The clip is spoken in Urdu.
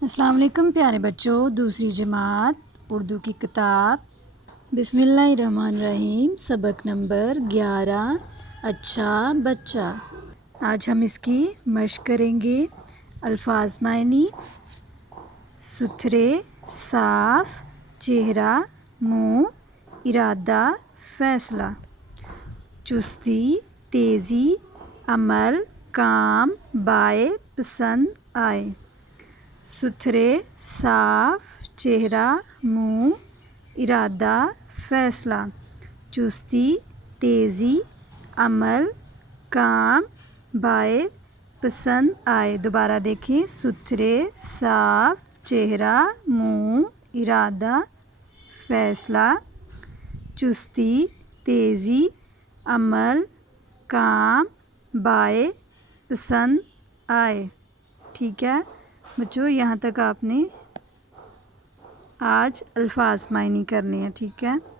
السلام علیکم پیارے بچوں، دوسری جماعت اردو کی کتاب بسم اللہ الرحمن الرحیم سبق نمبر 11 اچھا بچہ۔ آج ہم اس کی مشق کریں گے۔ الفاظ معنی: ستھرے، صاف، چہرہ، منہ، ارادہ، فیصلہ۔ چستی، تیزی، عمل، کام، بائے، پسند آئے۔ ستھرے، صاف، چہرہ، منہ، ارادہ، فیصلہ۔ چستی، تیزی، عمل، کام، بائے، پسند آئے۔ دوبارہ دیکھیں، ستھرے، صاف، چہرہ، منہ، ارادہ، فیصلہ۔ چستی، تیزی، عمل، کام، بائے، پسند آئے۔ ٹھیک ہے بچوں، یہاں تک آپ نے آج الفاظ معنی کرنے ہیں۔ ٹھیک ہے۔